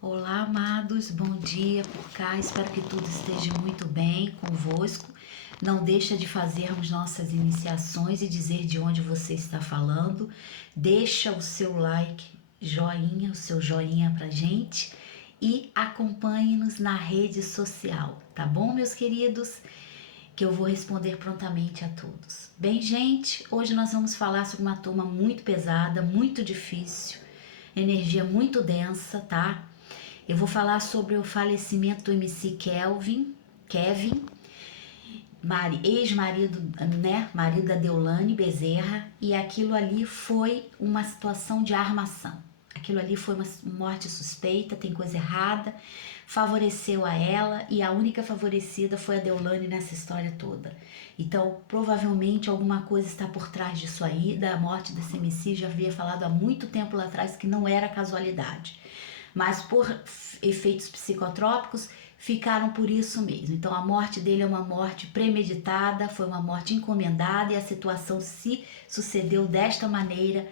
Olá, amados, bom dia por cá. Espero que tudo esteja muito bem convosco. Não deixa de fazermos nossas iniciações e dizer de onde você está falando. Deixa o seu like, joinha, o seu joinha pra gente e acompanhe-nos na rede social, tá bom, meus queridos? Que eu vou responder prontamente a todos. Bem, gente, hoje nós vamos falar sobre uma turma muito pesada, muito difícil, energia muito densa, tá? Eu vou falar sobre o falecimento do MC Kevin, ex-marido, né, marido da Deolane Bezerra, e aquilo ali foi uma situação de armação. Aquilo ali foi uma morte suspeita, tem coisa errada, favoreceu a ela e a única favorecida foi a Deolane nessa história toda. Então, provavelmente alguma coisa está por trás disso aí, da morte desse MC, já havia falado há muito tempo lá atrás que não era casualidade, mas por efeitos psicotrópicos ficaram por isso mesmo. Então a morte dele é uma morte premeditada, foi uma morte encomendada e a situação se sucedeu desta maneira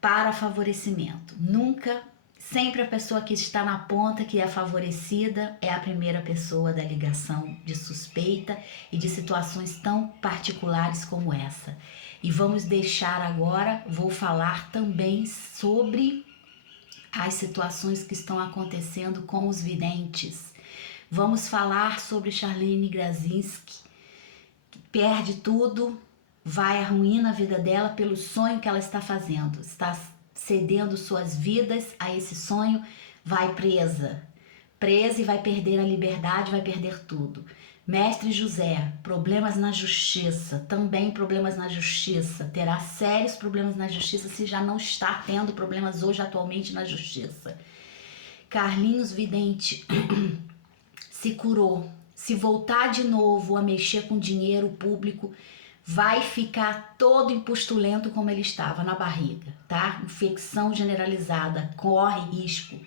para favorecimento. Nunca, sempre a pessoa que está na ponta, que é favorecida, é a primeira pessoa da ligação de suspeita e de situações tão particulares como essa. E vamos deixar agora, vou falar também sobre as situações que estão acontecendo com os videntes. Vamos falar sobre Charlene Grazinski, que perde tudo, vai à ruína na vida dela pelo sonho que ela está fazendo. Está cedendo suas vidas a esse sonho, vai presa e vai perder a liberdade, vai perder tudo. Mestre José, problemas na justiça, também problemas na justiça, terá sérios problemas na justiça se já não está tendo problemas hoje atualmente na justiça. Carlinhos Vidente se curou, se voltar de novo a mexer com dinheiro público, vai ficar todo empustulento como ele estava na barriga, tá? Infecção generalizada, corre risco.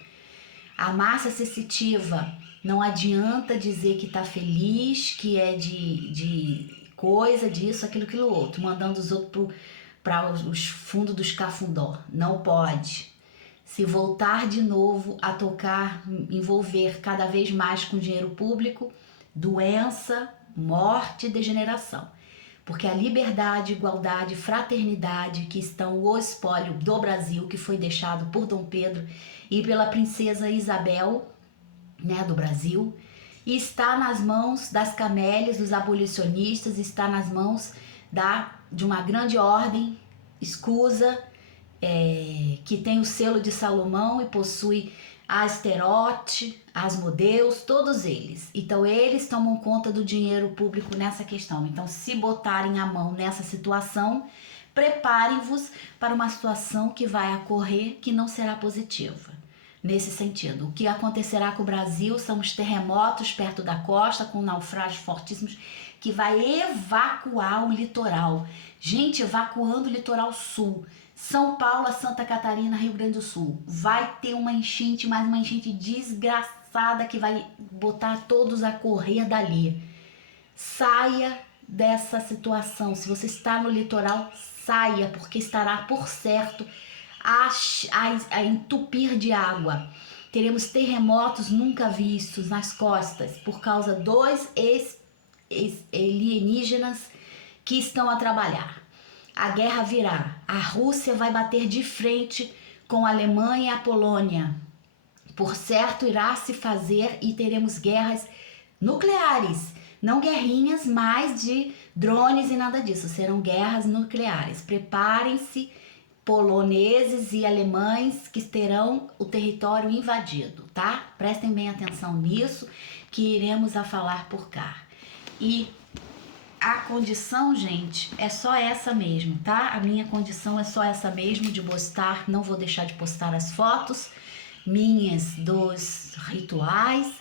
A massa sensitiva, não adianta dizer que tá feliz, que é de coisa, disso, aquilo outro, mandando os outros para os fundos dos cafundó. Não pode. Se voltar de novo a tocar, envolver cada vez mais com dinheiro público, doença, morte e degeneração. Porque a liberdade, igualdade, fraternidade que estão o espólio do Brasil, que foi deixado por Dom Pedro e pela princesa Isabel, né, do Brasil, está nas mãos das camélias, dos abolicionistas, está nas mãos de uma grande ordem escusa, que tem o selo de Salomão e possui Asterote, Asmodeus, todos eles. Então eles tomam conta do dinheiro público nessa questão. Então, se botarem a mão nessa situação, preparem-vos para uma situação que vai ocorrer que não será positiva. Nesse sentido, o que acontecerá com o Brasil são os terremotos perto da costa, com naufrágios fortíssimos, que vai evacuar o litoral. Gente, evacuando o litoral sul. São Paulo, Santa Catarina, Rio Grande do Sul. Vai ter uma enchente, mas uma enchente desgraçada que vai botar todos a correr dali. Saia dessa situação. Se você está no litoral, saia, porque estará por certo a entupir de água. Teremos terremotos nunca vistos nas costas por causa dos alienígenas que estão a trabalhar. A guerra virá. A Rússia vai bater de frente com a Alemanha e a Polônia. Por certo, irá se fazer e teremos guerras nucleares. Não guerrinhas mais de drones e nada disso. Serão guerras nucleares. Preparem-se, poloneses e alemães, que terão o território invadido, tá? Prestem bem atenção nisso, que iremos a falar por cá. E a condição, gente, é só essa mesmo, tá? A minha condição é só essa mesmo, de postar, não vou deixar de postar as fotos minhas dos rituais,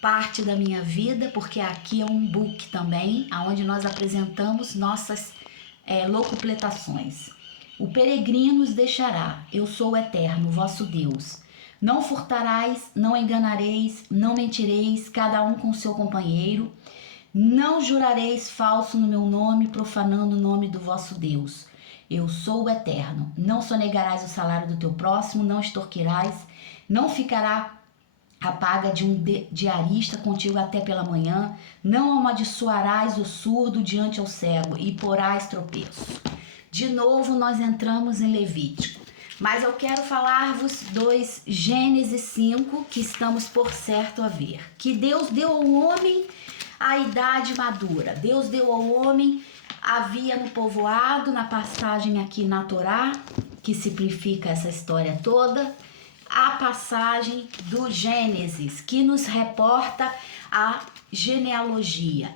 parte da minha vida, porque aqui é um book também, onde nós apresentamos nossas locupletações. O peregrino os deixará, eu sou o eterno, vosso Deus. Não furtarás, não enganareis, não mentireis, cada um com seu companheiro. Não jurareis falso no meu nome, profanando o nome do vosso Deus. Eu sou o eterno. Não sonegarás o salário do teu próximo, não extorquirás, não ficará a paga de um diarista contigo até pela manhã. Não amaldiçoarás o surdo diante ao cego e porás tropeço. De novo nós entramos em Levítico. Mas eu quero falar-vos dois Gênesis 5 que estamos por certo a ver. Que Deus deu ao homem a idade madura. Deus deu ao homem, havia no povoado, na passagem aqui na Torá, que simplifica essa história toda, a passagem do Gênesis, que nos reporta a genealogia.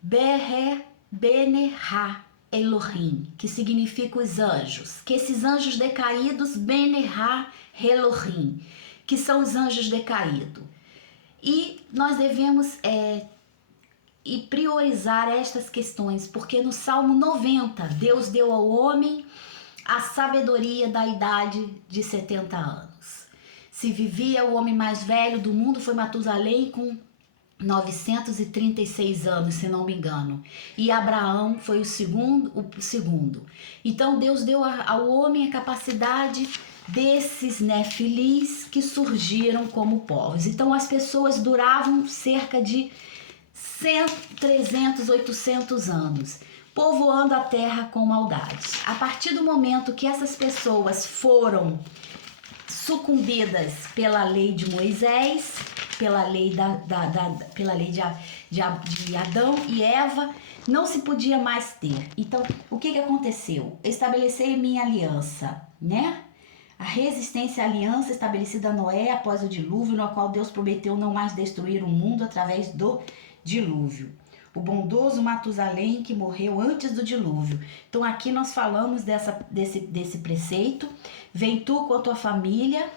Berre Bene Ha Elohim, que significa os anjos. Que esses anjos decaídos, Bene Ha Elohim, que são os anjos decaídos. E nós devemos priorizar estas questões, porque no Salmo 90, Deus deu ao homem a sabedoria da idade de 70 anos. Se vivia o homem mais velho do mundo foi Matusalém com 936 anos, se não me engano. E Abraão foi o segundo. Então Deus deu ao homem a capacidade desses nefilis que surgiram como povos. Então as pessoas duravam cerca de 100, 300, 800 anos, povoando a terra com maldades. A partir do momento que essas pessoas foram sucumbidas pela lei de Moisés, pela lei de Adão e Eva, não se podia mais ter. Então, o que aconteceu? Estabelecer minha aliança, né? A resistência à aliança estabelecida a Noé após o dilúvio, no qual Deus prometeu não mais destruir o mundo através do dilúvio. O bondoso Matusalém que morreu antes do dilúvio. Então aqui nós falamos desse preceito. Vem tu com a tua família,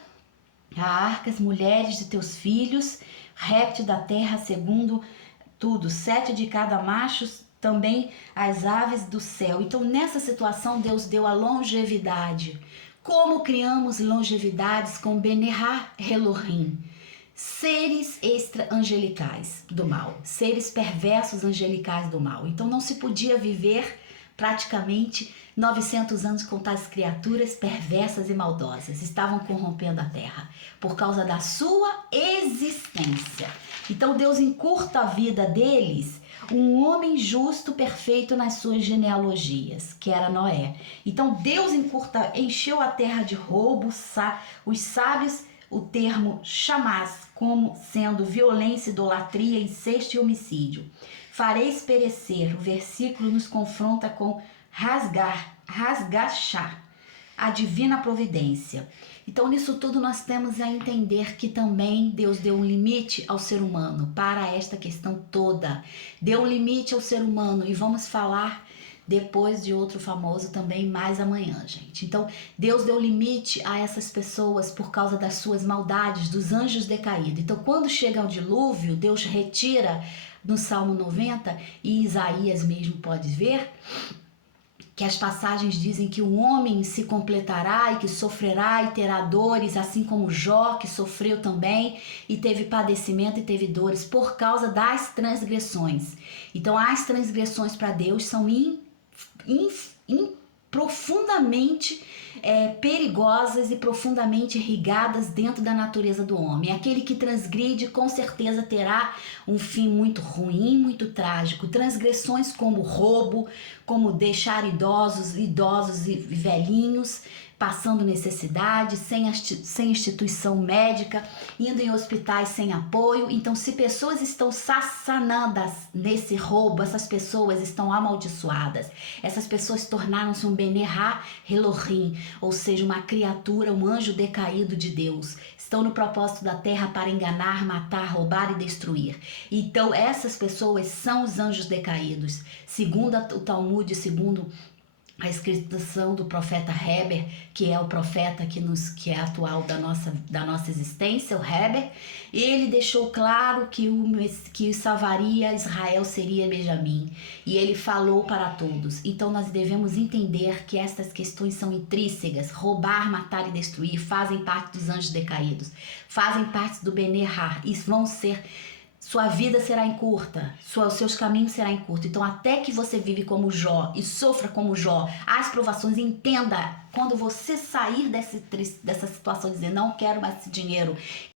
a arca, as mulheres de teus filhos, réptil da terra segundo tudo, 7 de cada macho, também as aves do céu. Então nessa situação Deus deu a longevidade. Como criamos longevidades com Bene Ha Elohim? Seres extra-angelicais do mal, seres perversos angelicais do mal. Então não se podia viver praticamente 900 anos com tais criaturas perversas e maldosas. Estavam corrompendo a terra por causa da sua existência. Então Deus encurta a vida deles, um homem justo, perfeito nas suas genealogias, que era Noé. Então Deus encheu a terra de roubo, os sábios o termo chamás como sendo violência, idolatria, incesto e homicídio. Fareis perecer, o versículo nos confronta com rasgachá, a divina providência. Então nisso tudo nós temos a entender que também Deus deu um limite ao ser humano para esta questão toda. Deu um limite ao ser humano e vamos falar depois de outro famoso também mais amanhã, gente. Então, Deus deu limite a essas pessoas por causa das suas maldades, dos anjos decaídos. Então, quando chega ao dilúvio, Deus retira no Salmo 90, e Isaías mesmo pode ver, que as passagens dizem que o homem se completará e que sofrerá e terá dores, assim como Jó, que sofreu também e teve padecimento e teve dores por causa das transgressões. Então, as transgressões para Deus são profundamente perigosas e profundamente irrigadas dentro da natureza do homem. Aquele que transgride com certeza terá um fim muito ruim, muito trágico. Transgressões como roubo, como deixar idosos e velhinhos passando necessidade, sem instituição médica, indo em hospitais sem apoio. Então, se pessoas estão sassanadas nesse roubo, essas pessoas estão amaldiçoadas. Essas pessoas tornaram-se um Bene Ha Elohim, ou seja, uma criatura, um anjo decaído de Deus. Estão no propósito da terra para enganar, matar, roubar e destruir. Então, essas pessoas são os anjos decaídos. Segundo o Talmud, segundo a escrição do profeta Heber, que é o profeta que é atual da nossa existência, o Heber, ele deixou claro que salvaria Israel seria Benjamim, e ele falou para todos. Então nós devemos entender que essas questões são intrínsegas. Roubar, matar e destruir fazem parte dos anjos decaídos, fazem parte do Bene Ha, e vão ser... Sua vida será encurta, seus caminhos serão encurtos. Então, até que você vive como Jó e sofra como Jó, as provações, entenda, quando você sair dessa situação, dizer, não quero mais esse dinheiro,